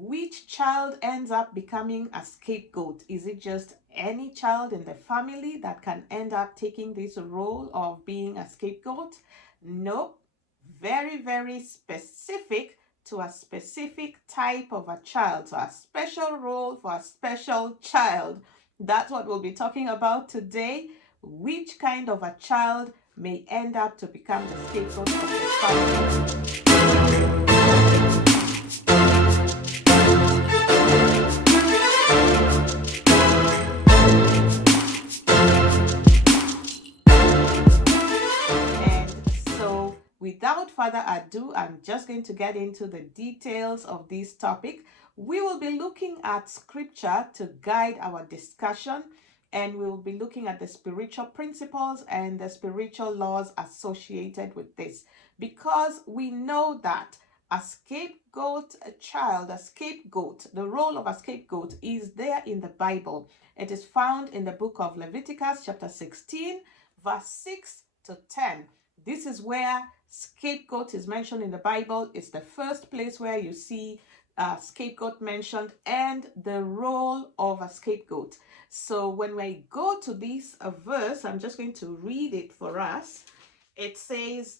which child ends up becoming a scapegoat? Is it just any child in the family that can end up taking this role of being a scapegoat? No, very, very specific to a specific type of a child. So a special role for a special child. That's what we'll be talking about today. Which kind of a child may end up to become the scapegoat of the family? Without further ado, I'm just going to get into the details of this topic. We will be looking at scripture to guide our discussion, and we will be looking at the spiritual principles and the spiritual laws associated with this, because we know that a scapegoat, a scapegoat, the role of a scapegoat is there in the Bible. It is found in the book of Leviticus chapter 16, verse 6 to 10. This is where scapegoat is mentioned in the Bible. It's the first place where you see scapegoat mentioned and the role of a scapegoat. So when we go to this verse, I'm just going to read it for us. It says,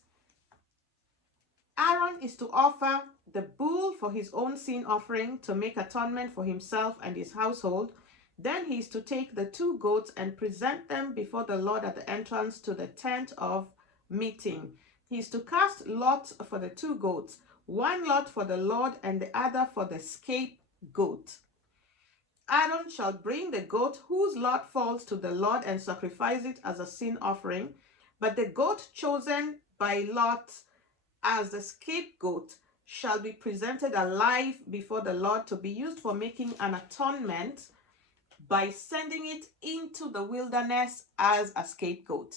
Aaron is to offer the bull for his own sin offering to make atonement for himself and his household. Then he is to take the 2 goats and present them before the Lord at the entrance to the tent of meeting. He is to cast lots for the 2 goats, one lot for the Lord and the other for the scapegoat. Aaron shall bring the goat whose lot falls to the Lord and sacrifice it as a sin offering, but the goat chosen by lot as the scapegoat shall be presented alive before the Lord to be used for making an atonement by sending it into the wilderness as a scapegoat.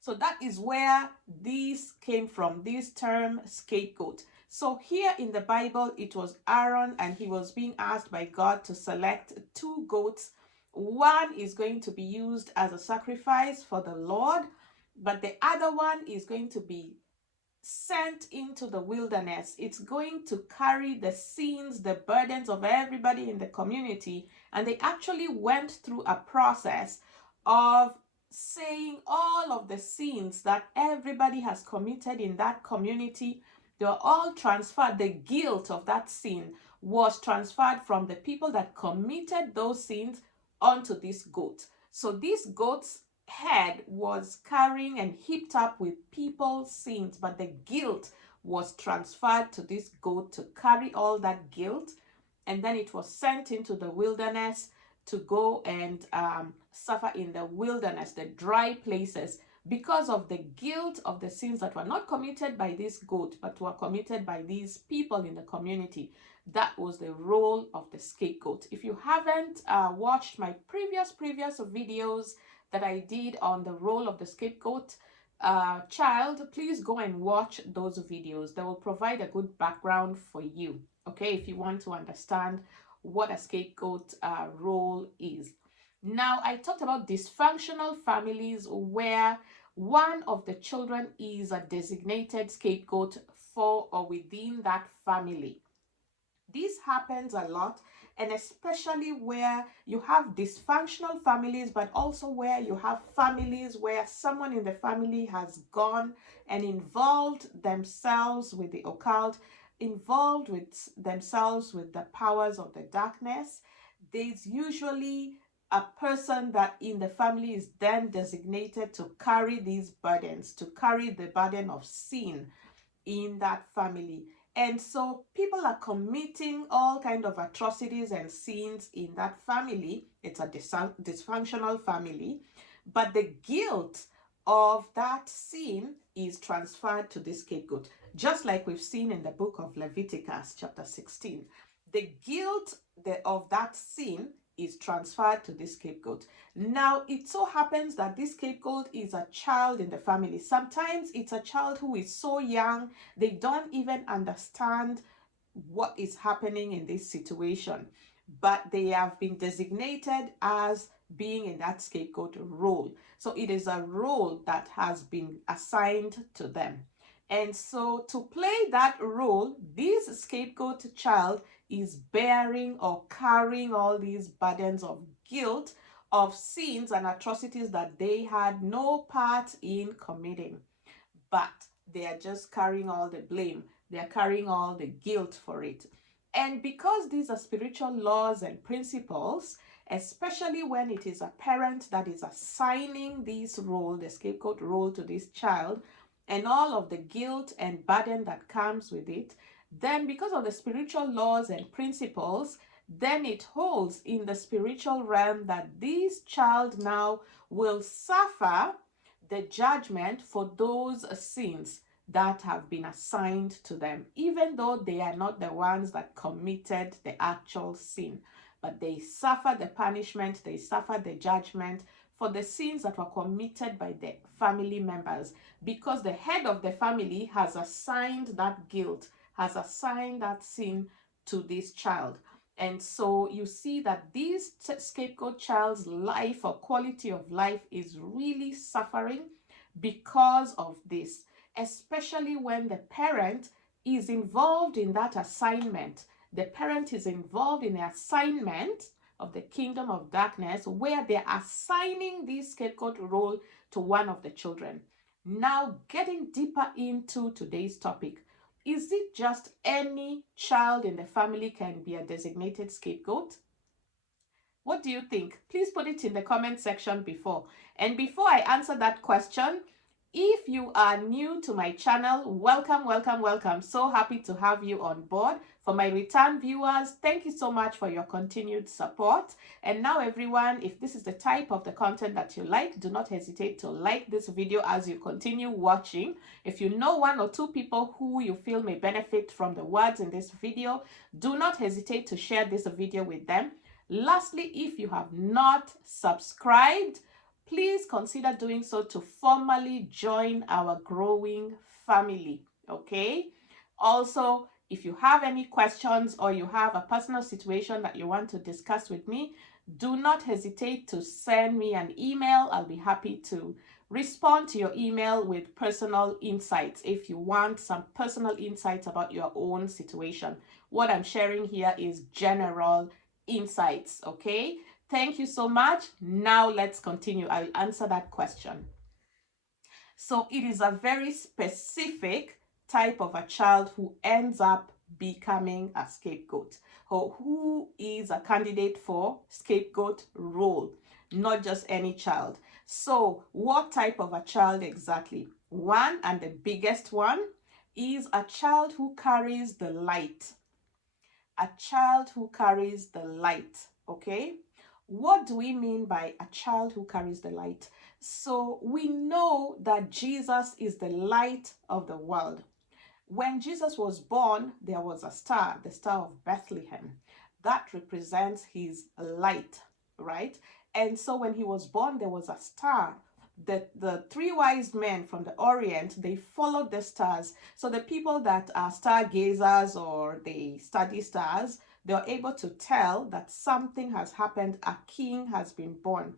So that is where this came from, this term scapegoat. So here in the Bible, it was Aaron, and he was being asked by God to select 2 goats. One is going to be used as a sacrifice for the Lord, but the other one is going to be sent into the wilderness. It's going to carry the sins, the burdens of everybody in the community. And they actually went through a process of saying all of the sins that everybody has committed in that community. They were all transferred. The guilt of that sin was transferred from the people that committed those sins onto this goat. So this goat's head was carrying and heaped up with people's sins, but the guilt was transferred to this goat to carry all that guilt, and then it was sent into the wilderness to go and suffer in the wilderness, the dry places, because of the guilt of the sins that were not committed by this goat, but were committed by these people in the community. That was the role of the scapegoat. If you haven't watched my previous videos that I did on the role of the scapegoat child, please go and watch those videos. They will provide a good background for you, okay, if you want to understand what a scapegoat role is. Now, I talked about dysfunctional families where one of the children is a designated scapegoat for or within that family. This happens a lot, and especially where you have dysfunctional families, but also where you have families where someone in the family has gone and involved themselves with the occult, involved with themselves with the powers of the darkness. There's usually a person that in the family is then designated to carry these burdens, to carry the burden of sin in that family. And so people are committing all kinds of atrocities and sins in that family. It's a dysfunctional family, but the guilt of that sin is transferred to the scapegoat, just like we've seen in the book of Leviticus chapter 16. The guilt of that sin is transferred to the scapegoat. Now, it so happens that this scapegoat is a child in the family. Sometimes it's a child who is so young, they don't even understand what is happening in this situation, but they have been designated as being in that scapegoat role. So it is a role that has been assigned to them. And so to play that role, this scapegoat child is bearing or carrying all these burdens of guilt, of sins and atrocities that they had no part in committing, but they are just carrying all the blame. They are carrying all the guilt for it. And because these are spiritual laws and principles, especially when it is a parent that is assigning this role, the scapegoat role, to this child, and all of the guilt and burden that comes with it, then because of the spiritual laws and principles, then it holds in the spiritual realm that this child now will suffer the judgment for those sins that have been assigned to them, even though they are not the ones that committed the actual sin. But they suffer the punishment, they suffer the judgment for the sins that were committed by the family members, because the head of the family has assigned that guilt, has assigned that sin to this child. And so you see that this scapegoat child's life or quality of life is really suffering because of this, especially when the parent is involved in that assignment. The parent is involved in the assignment of the kingdom of darkness, where they're assigning this scapegoat role to one of the children. Now, getting deeper into today's topic, is it just any child in the family can be a designated scapegoat? What do you think? Please put it in the comment section before. And before I answer that question, if you are new to my channel, welcome, welcome, welcome. So happy to have you on board. For my return viewers, thank you so much for your continued support. And now everyone, if this is the type of the content that you like, do not hesitate to like this video as you continue watching. If you know one or two people who you feel may benefit from the words in this video, do not hesitate to share this video with them. Lastly, if you have not subscribed, please consider doing so to formally join our growing family, okay? Also, if you have any questions or you have a personal situation that you want to discuss with me, do not hesitate to send me an email. I'll be happy to respond to your email with personal insights if you want some personal insights about your own situation. What I'm sharing here is general insights, okay? Thank you so much. Now let's continue. I'll answer that question. So it is a very specific type of a child who ends up becoming a scapegoat, or who is a candidate for scapegoat role, not just any child. So what type of a child exactly? One, and the biggest one, is a child who carries the light. A child who carries the light, okay? What do we mean by a child who carries the light? So we know that Jesus is the light of the world. When Jesus was born, there was a star, the star of Bethlehem. That represents his light, right? And so when he was born, there was a star. The three wise men from the Orient, they followed the stars. So the people that are stargazers or they study stars, they're able to tell that something has happened, a king has been born.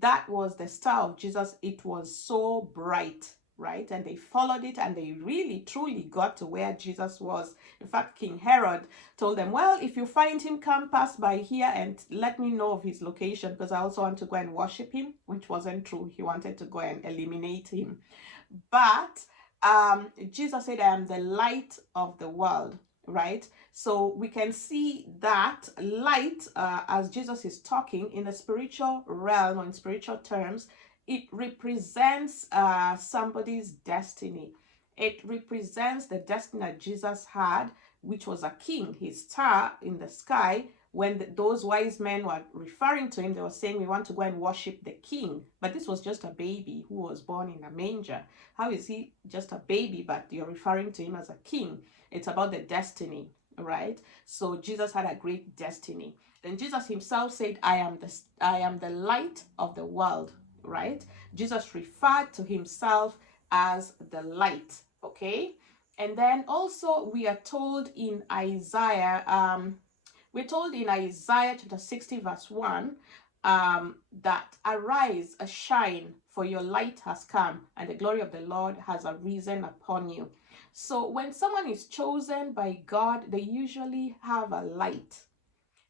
That was the star of Jesus. It was so bright, right? And they followed it, and they really truly got to where Jesus was. In fact, King Herod told them, well, if you find him, come pass by here and let me know of his location, because I also want to go and worship him, which wasn't true. He wanted to go and eliminate him. But Jesus said, I am the light of the world, right? So we can see that light, as Jesus is talking in the spiritual realm, or in spiritual terms, it represents somebody's destiny. It represents the destiny that Jesus had, which was a king, his star in the sky. When those wise men were referring to him, they were saying, we want to go and worship the king. But this was just a baby who was born in a manger. How is he just a baby, but you're referring to him as a king? It's about the destiny, right? So Jesus had a great destiny. Then Jesus himself said, I am the light of the world, right? Jesus referred to himself as the light, okay? And then also we are told in Isaiah, chapter 60 verse 1, that arise, shine, for your light has come, and the glory of the Lord has arisen upon you. So when someone is chosen by God, they usually have a light.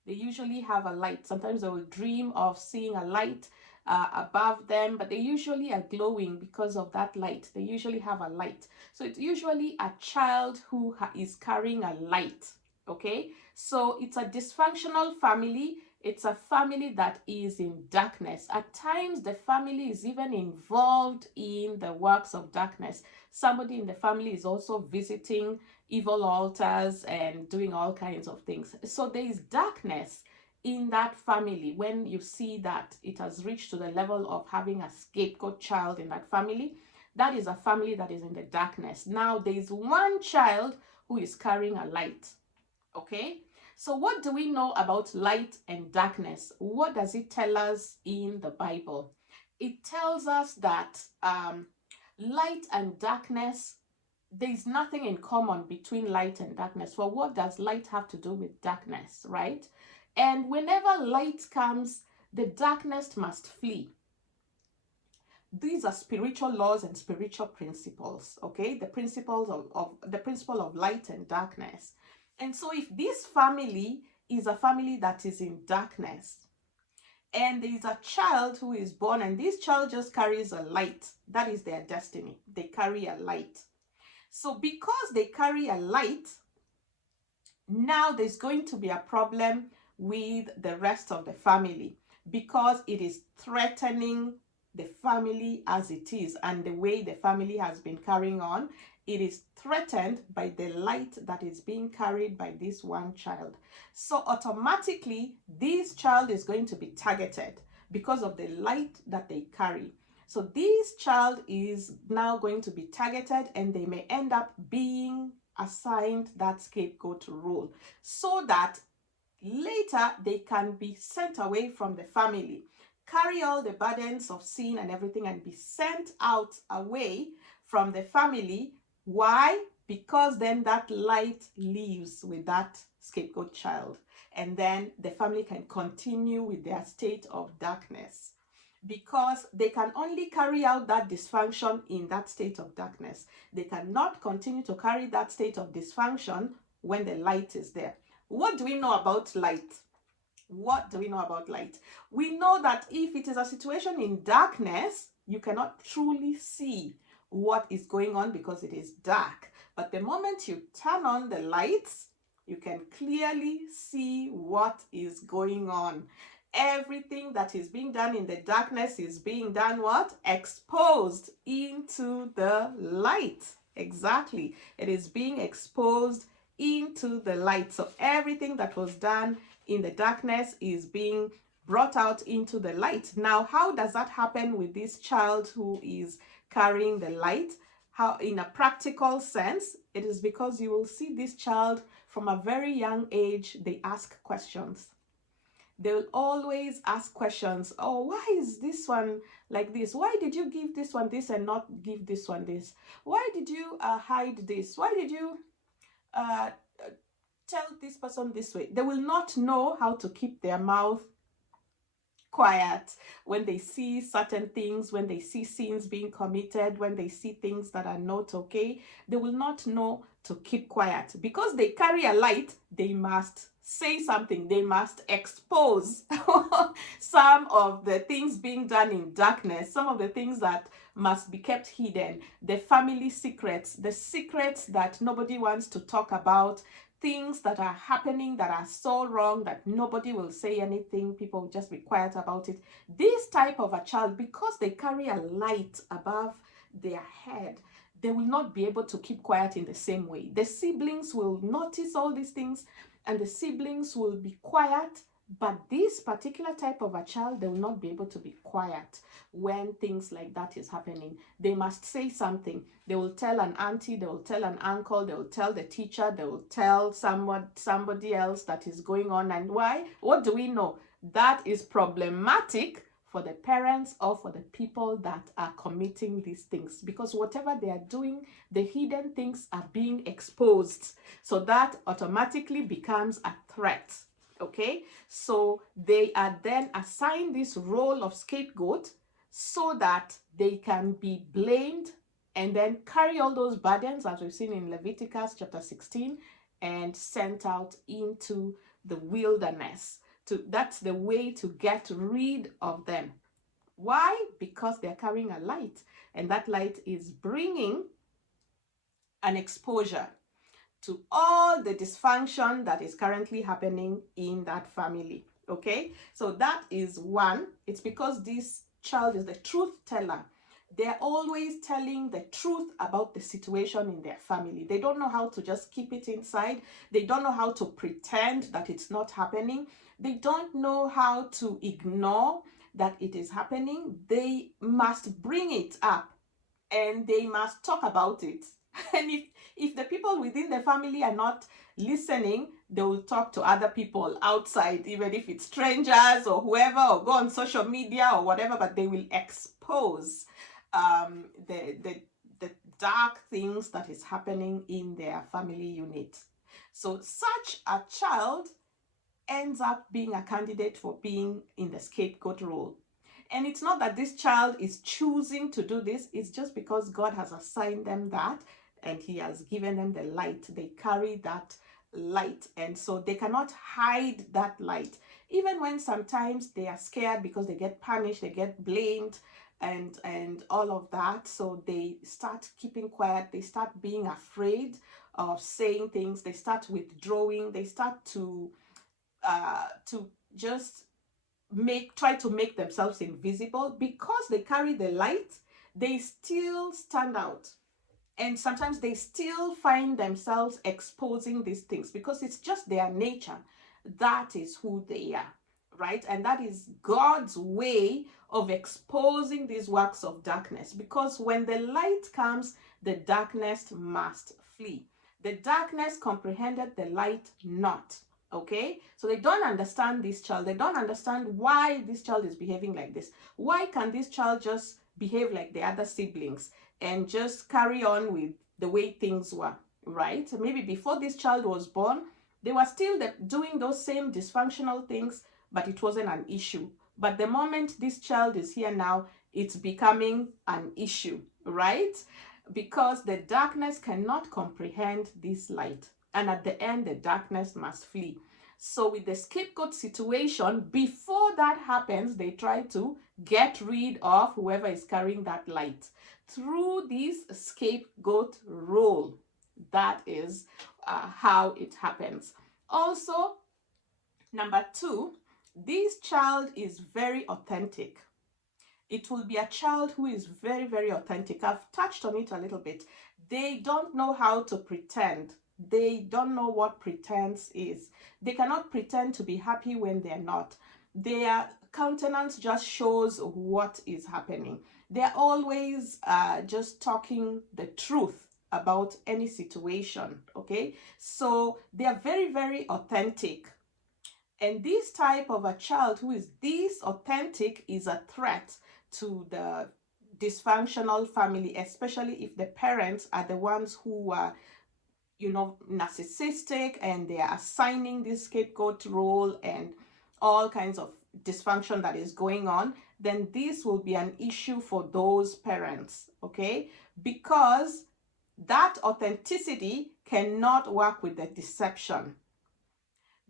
They usually have a light. Sometimes they will dream of seeing a light above them, but they usually are glowing because of that light. They usually have a light. So it's usually a child who is carrying a light. Okay, so it's a dysfunctional family. It's a family that is in darkness. At times, the family is even involved in the works of darkness. Somebody in the family is also visiting evil altars and doing all kinds of things. So there is darkness in that family. When you see that it has reached to the level of having a scapegoat child in that family, that is a family that is in the darkness. Now there is one child who is carrying a light. Okay, so what do we know about light and darkness? What does it tell us in the Bible? It tells us that light and darkness, there is nothing in common between light and darkness. For what does light have to do with darkness, right? And whenever light comes, the darkness must flee. These are spiritual laws and spiritual principles, okay? The principles of the principle of light and darkness. And so if this family is a family that is in darkness, and there is a child who is born, and this child just carries a light, that is their destiny. They carry a light. So because they carry a light, now there's going to be a problem with the rest of the family, because it is threatening the family as it is, and the way the family has been carrying on. It is threatened by the light that is being carried by this one child. So automatically, this child is going to be targeted because of the light that they carry. So this child is now going to be targeted, and they may end up being assigned that scapegoat role, so that later they can be sent away from the family, carry all the burdens of sin and everything, and be sent out away from the family. Why? Because then that light leaves with that scapegoat child, and then the family can continue with their state of darkness, because they can only carry out that dysfunction in that state of darkness. They cannot continue to carry that state of dysfunction when the light is there. What do we know about light? What do we know about light? We know that if it is a situation in darkness, you cannot truly see what is going on because it is dark. But the moment you turn on the lights, you can clearly see what is going on. Everything that is being done in the darkness is being done what? Exposed into the light. Exactly. It is being exposed into the light. So everything that was done in the darkness is being brought out into the light. Now, how does that happen with this child who is carrying the light? How, in a practical sense, it is because you will see this child from a very young age, they ask questions. They will always ask questions. Oh, why is this one like this? Why did you give this one this and not give this one this? Why did you hide this? Why did you tell this person this way? They will not know how to keep their mouth quiet when they see certain things, when they see sins being committed, when they see things that are not okay. They will not know to keep quiet. Because they carry a light, they must say something. They must expose some of the things being done in darkness, some of the things that must be kept hidden, the family secrets, the secrets that nobody wants to talk about, things that are happening that are so wrong that nobody will say anything. People will just be quiet about it. This type of a child, because they carry a light above their head, they will not be able to keep quiet in the same way. The siblings will notice all these things and the siblings will be quiet. But this particular type of a child, they will not be able to be quiet when things like that is happening. They must say something. They will tell an auntie, they will tell an uncle, they will tell the teacher, they will tell somebody else that is going on. And why? What do we know? That is problematic for the parents or for the people that are committing these things, because whatever they are doing, the hidden things are being exposed. So that automatically becomes a threat. Okay, so they are then assigned this role of scapegoat so that they can be blamed and then carry all those burdens, as we've seen in Leviticus chapter 16, and sent out into the wilderness. That's the way to get rid of them. Why? Because they're carrying a light, and that light is bringing an exposure to all the dysfunction that is currently happening in that family. Okay, so that is one. It's because this child is the truth teller. They're always telling the truth about the situation in their family. They don't know how to just keep it inside. They don't know how to pretend that it's not happening. They don't know how to ignore that it is happening. They must bring it up and they must talk about it. And if the people within the family are not listening, they will talk to other people outside, even if it's strangers or whoever, or go on social media or whatever, but they will expose the dark things that is happening in their family unit. So such a child ends up being a candidate for being in the scapegoat role. And it's not that this child is choosing to do this, it's just because God has assigned them that, and he has given them the light. They carry that light, and so they cannot hide that light. Even when sometimes they are scared because they get punished, they get blamed, and all of that, so they start keeping quiet, they start being afraid of saying things, they start withdrawing, they start to just try to make themselves invisible. Because they carry the light, they still stand out, and sometimes they still find themselves exposing these things because it's just their nature. That is who they are, right? And that is God's way of exposing these works of darkness, because when the light comes, the darkness must flee. The darkness comprehended the light not. Okay, so they don't understand this child. They don't understand why this child is behaving like this. Why can this child just behave like the other siblings and just carry on with the way things were, right? Maybe before this child was born, they were still doing those same dysfunctional things, but it wasn't an issue. But the moment this child is here now, it's becoming an issue, right? Because the darkness cannot comprehend this light. And at the end, the darkness must flee. So with the scapegoat situation, before that happens, they try to get rid of whoever is carrying that light through this scapegoat role. That is how it happens. Also, number two, this child is very authentic. It will be a child who is very, very authentic. I've touched on it a little bit. They don't know how to pretend. They don't know what pretense is. They cannot pretend to be happy when they're not. Their countenance just shows what is happening. They're always just talking the truth about any situation, okay? So they're very, very authentic. And this type of a child who is this authentic is a threat to the dysfunctional family, especially if the parents are the ones who are narcissistic, and they are assigning this scapegoat role and all kinds of dysfunction that is going on. Then this will be an issue for those parents, okay? Because that authenticity cannot work with the deception,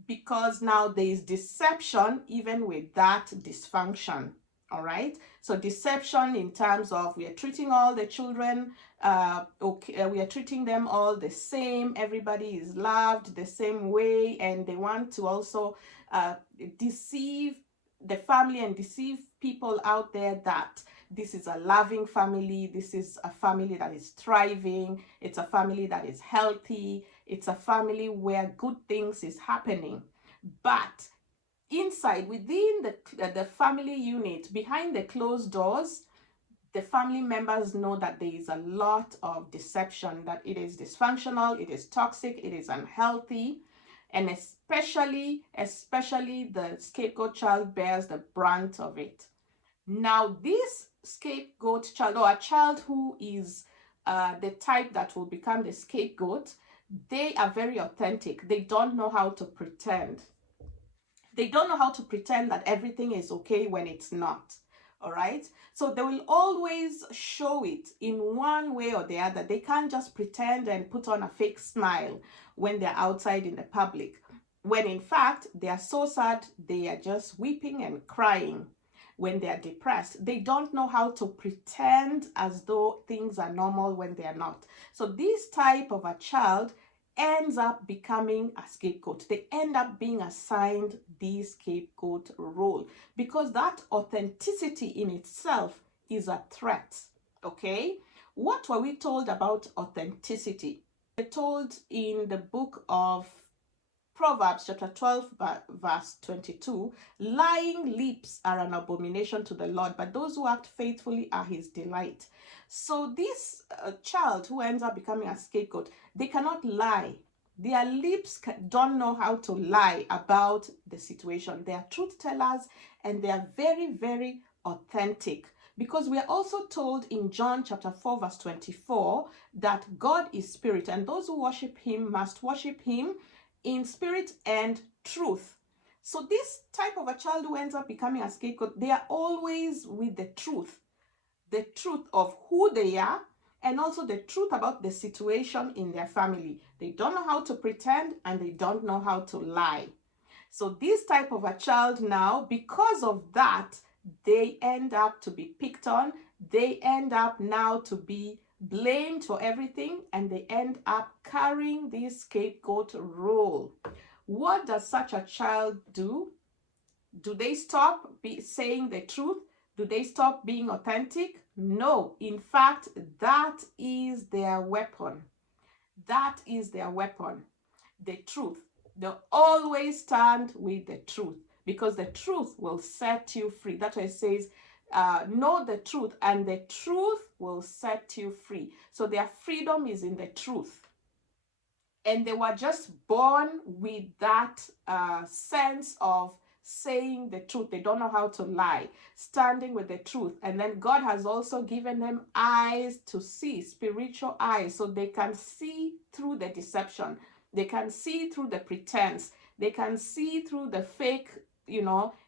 because now there is deception even with that dysfunction. All right, so deception in terms of we are treating all the children we are treating them all the same. Everybody is loved the same way, and they want to also deceive the family and deceive people out there that this is a loving family, this is a family that is thriving, it's a family that is healthy, it's a family where good things is happening. But inside, within the family unit, behind the closed doors, the family members know that there is a lot of deception, that it is dysfunctional, it is toxic, it is unhealthy, and especially the scapegoat child bears the brunt of it. Now, this scapegoat child, or a child who is the type that will become the scapegoat, they are very authentic. They don't know how to pretend. They don't know how to pretend that everything is okay when it's not. All right. So they will always show it in one way or the other. They can't just pretend and put on a fake smile when they're outside in the public, when in fact they are so sad, they are just weeping and crying. When they are depressed, they don't know how to pretend as though things are normal when they are not. So this type of a child ends up becoming a scapegoat. They end up being assigned the scapegoat role because that authenticity in itself is a threat. Okay, what were we told about authenticity? We're told in the book of Proverbs chapter 12 verse 22, lying lips are an abomination to the Lord, but those who act faithfully are his delight. So this child who ends up becoming a scapegoat, they cannot lie. Their lips don't know how to lie about the situation. They are truth tellers and they are very, very authentic. Because we are also told in John chapter 4 verse 24 that God is spirit and those who worship him must worship him in spirit and truth. So this type of a child who ends up becoming a scapegoat, they are always with the truth of who they are and also the truth about the situation in their family. They don't know how to pretend and they don't know how to lie. So this type of a child now, because of that, they end up to be picked on. They end up now to be blamed for everything and they end up carrying this scapegoat role. What does such a child do? Do they stop saying the truth? Do they stop being authentic? No. In fact, that is their weapon. That is their weapon. The truth. They'll always stand with the truth because the truth will set you free. That's why it says, know the truth and the truth will set you free. So their freedom is in the truth. And they were just born with that sense of saying the truth. They don't know how to lie, standing with the truth. And then God has also given them eyes to see, spiritual eyes, so they can see through the deception. They can see through the pretense. They can see through the fake,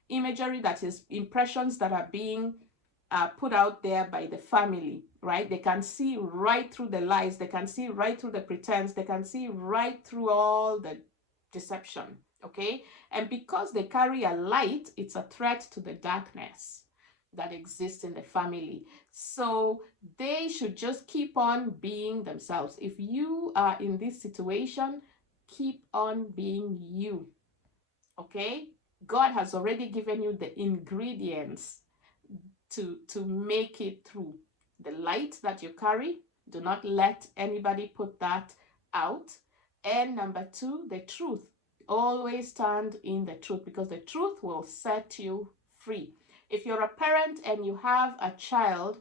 imagery, that is impressions that are being put out there by the family, right? They can see right through the lies. They can see right through the pretense. They can see right through all the deception, okay? And because they carry a light, it's a threat to the darkness that exists in the family. So they should just keep on being themselves. If you are in this situation, keep on being you, okay? God has already given you the ingredients to make it through. The light that you carry, do not let anybody put that out. And number two, the truth. Always stand in the truth because the truth will set you free. If you're a parent and you have a child,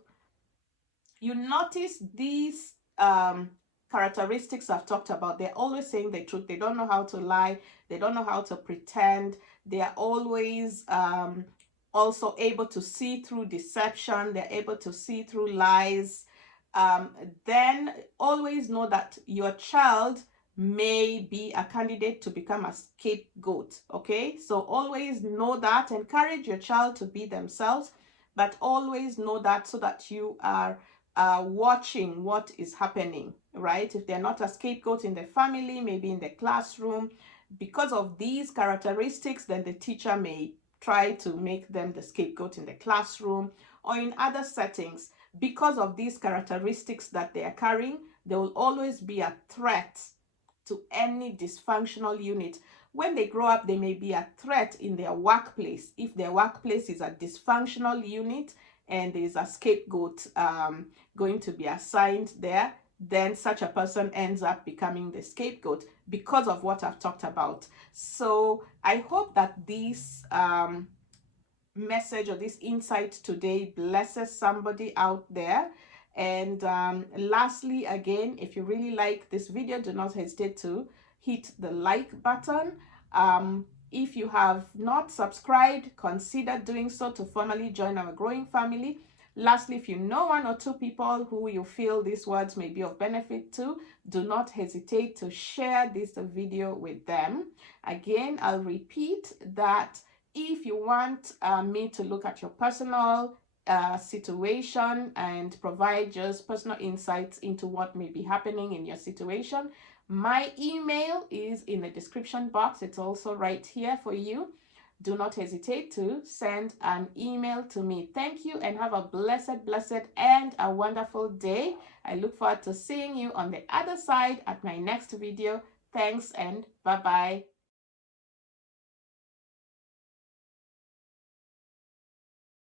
you notice these characteristics I've talked about. They're always saying the truth. They don't know how to lie. They don't know how to pretend. They are always also able to see through deception. They're able to see through lies. Then always know that your child may be a candidate to become a scapegoat. Okay, so always know that. Encourage your child to be themselves, but always know that so that you are watching what is happening, right? If they're not a scapegoat in the family, maybe in the classroom, because of these characteristics, then the teacher may try to make them the scapegoat in the classroom or in other settings. Because of these characteristics that they are carrying, they will always be a threat to any dysfunctional unit. When they grow up, they may be a threat in their workplace. If their workplace is a dysfunctional unit and there is a scapegoat going to be assigned there, then such a person ends up becoming the scapegoat because of what I've talked about. So I hope that this message or this insight today blesses somebody out there. And lastly, again, if you really like this video, do not hesitate to hit the like button. If you have not subscribed, consider doing so to formally join our growing family. Lastly, if you know one or two people who you feel these words may be of benefit to, do not hesitate to share this video with them. Again, I'll repeat that if you want me to look at your personal situation and provide just personal insights into what may be happening in your situation. My email is in the description box. It's also right here for you. Do not hesitate to send an email to me. Thank you and have a blessed and a wonderful day. I look forward to seeing you on the other side at my next video. Thanks and bye-bye.